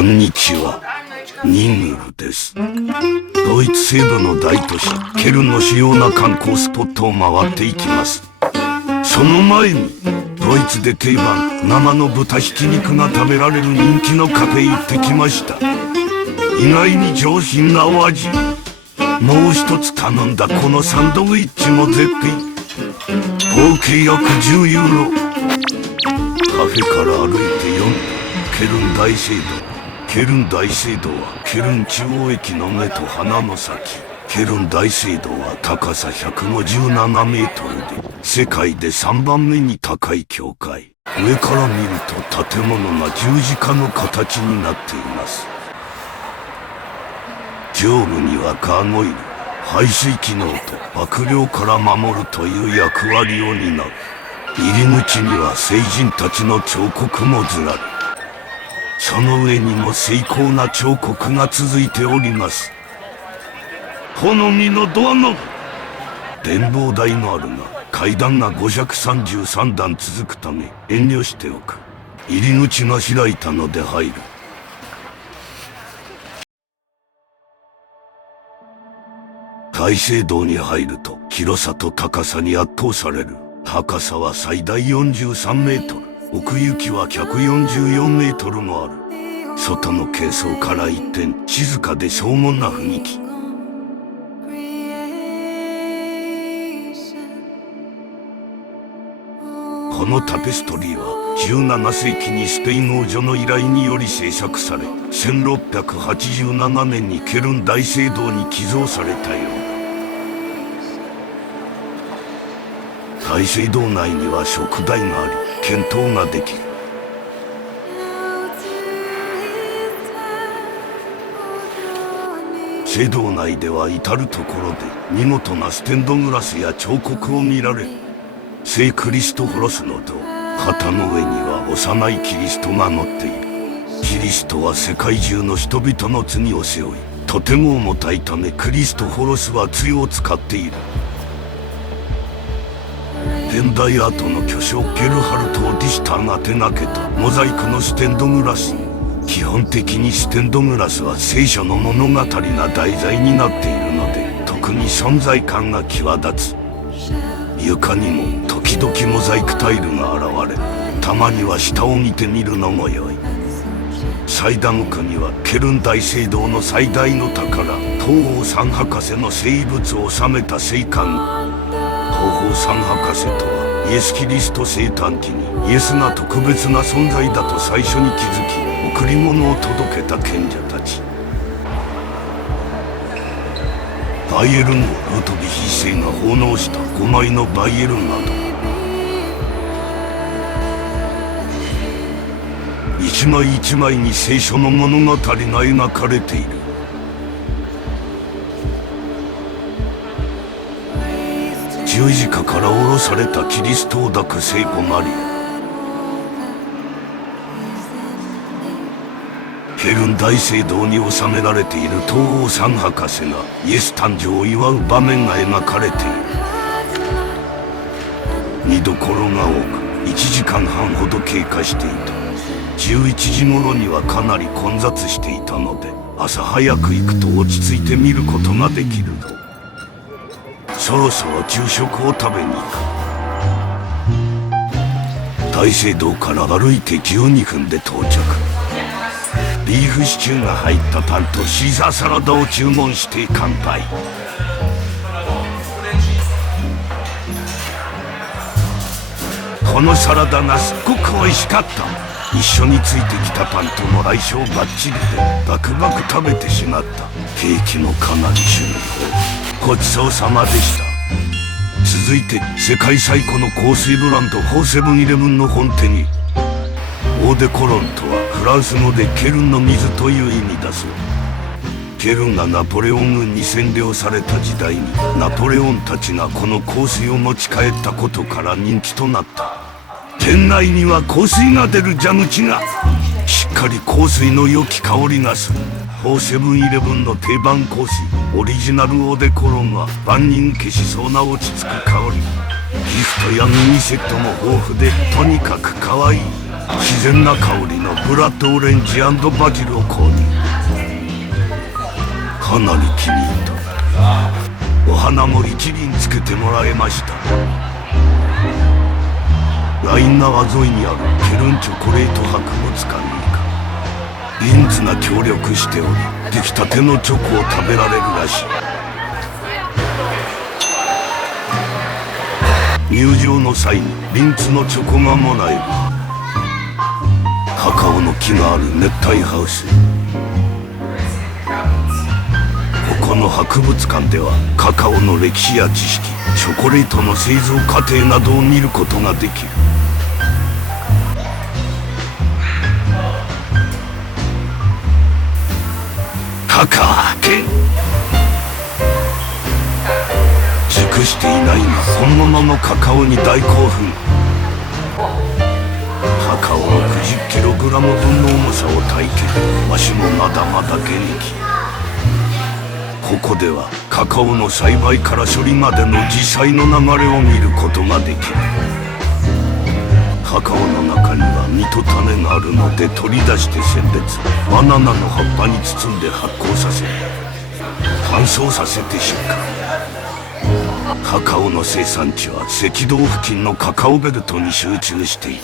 こんにちは、ニングルです。ドイツ西部の大都市ケルンの主要な観光スポットを回っていきます。その前にドイツで定番生の豚ひき肉が食べられる人気のカフェへ行ってきました。意外に上品なお味。もう一つ頼んだこのサンドウィッチも絶品。合計約10ユーロ。カフェから歩いて4分、ケルン大聖堂。ケルン大聖堂はケルン中央駅の目と鼻の先。ケルン大聖堂は高さ157メートルで世界で3番目に高い教会。上から見ると建物が十字架の形になっています。上部にはガーゴイル、排水機能と悪霊から守るという役割を担う。入り口には聖人たちの彫刻もずらり、その上にも精巧な彫刻が続いております。好みのドアノブ。展望台のあるが階段が533段続くため遠慮しておく。入り口が開いたので入る。大聖堂に入ると広さと高さに圧倒される。高さは最大43メートル、奥行きは144メートルもある。外の喧騒から一転、静かで荘厳な雰囲気。このタペストリーは17世紀にスペイン王女の依頼により制作され、1687年にケルン大聖堂に寄贈されたようだ。大聖堂内には食台があり、検討ができる。聖堂内では至る所で見事なステンドグラスや彫刻を見られる。聖クリストホロスの像、旗の上には幼いキリストが乗っている。キリストは世界中の人々の罪を背負い、とても重たいためクリストホロスは杖を使っている。現代アートの巨匠ゲルハルト・ディシュターが手がけたモザイクのステンドグラス。基本的にステンドグラスは聖書の物語が題材になっているので、特に存在感が際立つ。床にも時々モザイクタイルが現れ、たまには下を見てみるのも良い。祭壇奥にはケルン大聖堂の最大の宝、東方三博士の生物を収めた聖棺。東方三博士とはイエス・キリスト生誕時にイエスが特別な存在だと最初に気づき、贈り物を届けた賢者たち。バイエルンのルトビヒ1世が奉納した5枚のバイエルンなど、一枚一枚に聖書の物語が描かれている。十字架から下ろされたキリストを抱く聖母マリア。ケルン大聖堂に収められている東方三博士がイエス誕生を祝う場面が描かれている。見どころが多く1時間半ほど経過していた。11時頃にはかなり混雑していたので、朝早く行くと落ち着いて見ることができる。そろそろ昼食を食べに行く。大聖堂から歩いて12分で到着。ビーフシチューが入ったパンとシーザーサラダを注文して乾杯。このサラダがすっごく美味しかった。一緒についてきたパンとも相性バッチリでバクバク食べてしまった。ケーキもかなり種類豊富。ごちそうさまでした。続いて世界最古の香水ブランドフォーセブンイレブンの本店に。オーデコロンとはフランス語でケルンの水という意味だそう。ケルンがナポレオン軍に占領された時代にナポレオンたちがこの香水を持ち帰ったことから人気となった。店内には香水が出る蛇口が、しっかり香水の良き香りがする。フォーセブンイレブンの定番香水オリジナルオーデコロンは万人消しそうな落ち着く香り。ギフトやミニセットも豊富でとにかく可愛い。自然な香りのブラッドオレンジ&バジルを購入。かなり気に入った。お花も一輪つけてもらえました。ライン川沿いにあるケルンチョコレート博物館に行く。リンツが協力しており、出来たてのチョコを食べられるらしい。入場の際にリンツのチョコがもらえる。カカオの木がある熱帯ハウス。この博物館ではカカオの歴史や知識、チョコレートの製造過程などを見ることができる。カカケ熟していないが本物のカカオに大興奮。カカオの 90kg 分の重さを体験。わしもまだまだ現役。ここではカカオの栽培から処理までの実際の流れを見ることができる。カカオの中には実と種があるので取り出して選別。バナナの葉っぱに包んで発酵させ、乾燥させて出荷。カカオの生産地は赤道付近のカカオベルトに集中している。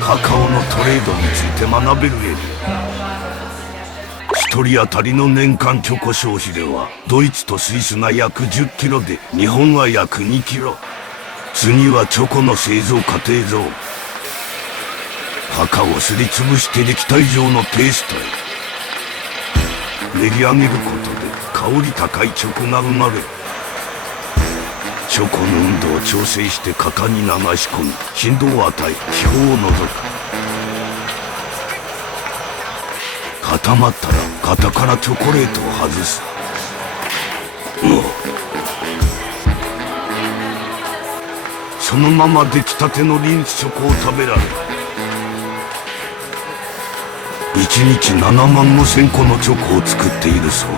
カカオのトレードについて学べるエリア。1人当たりの年間チョコ消費量はドイツとスイスが約10キロで日本は約2キロ。次はチョコの製造過程ゾーン。カカオをすりつぶして液体状のペーストへ練り上げることで香り高いチョコが生まれる。チョコの温度を調整して型に流し込み、振動を与え気泡を除く。固まったら型からチョコレートを外す。そのまま出来たてのリンツチョコを食べられる。1日7万5,000個のチョコを作っているそうだ。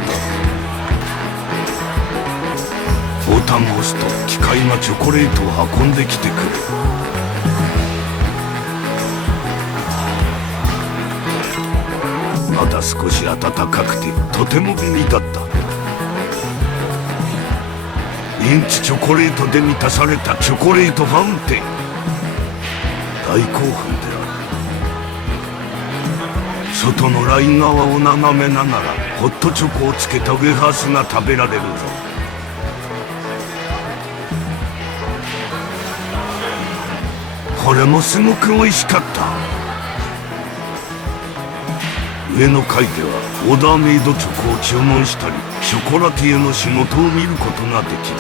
ボタンを押すと機械がチョコレートを運んできてくれる。まだ少し暖かくてとても美味だった。リンツチョコレートで満たされたチョコレートファウンテン。大興奮である。外のライン側を眺めながらホットチョコをつけたウェハースが食べられるぞ。これもすごく美味しかった。上の階ではオーダーメイドチョコを注文したり、ショコラティエの仕事を見ることができる。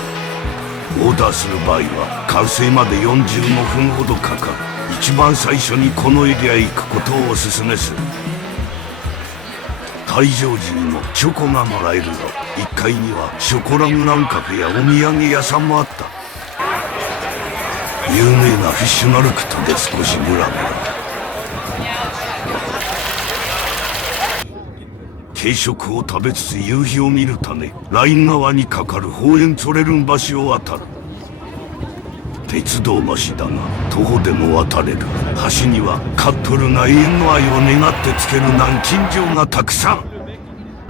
オーダーする場合は完成まで45分ほどかかる。一番最初にこのエリアへ行くことをおすすめする。退場時にもチョコがもらえるぞ。1階にはショコラグランカフェやお土産屋さんもあった。有名なフィッシュマルクトで少しブラブラ。軽食を食べつつ夕日を見るためライン川に架かるホーエンツォレルン橋を渡る。鉄道橋だが徒歩でも渡れる。橋にはカップルが永遠の愛を願ってつける南京錠がたくさん。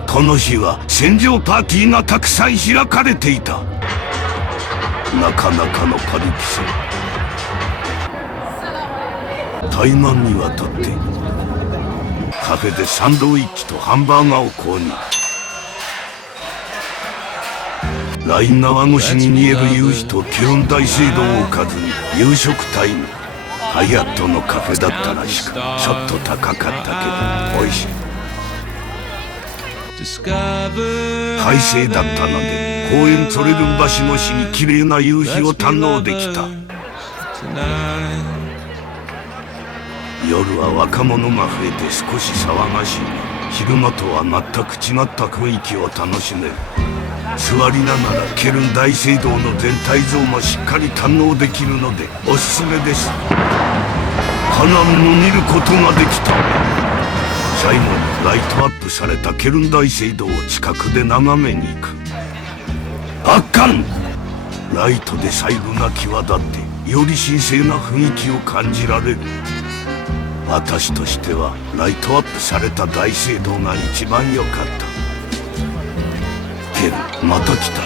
この日は洗浄パーティーがたくさん開かれていた。なかなかのパリピさ。対岸に渡ってカフェでサンドイッチとハンバーガーを購入。ライン川越しに見える夕日とケルン大聖堂をおかずに夕食タイム。ハイアットのカフェだったらしく、ちょっと高かったけど美味しい。快晴だったので公園ツォレルン橋越しに綺麗な夕日を堪能できた。夜は若者が増えて少し騒がしい。昼間とは全く違った雰囲気を楽しめる。座りながらケルン大聖堂の全体像もしっかり堪能できるのでおすすめです。花見も見ることができた。最後にライトアップされたケルン大聖堂を近くで眺めに行く。圧巻！ライトで細部が際立ってより神聖な雰囲気を感じられる。私としてはライトアップされた大聖堂が一番良かった。ケル、また来た。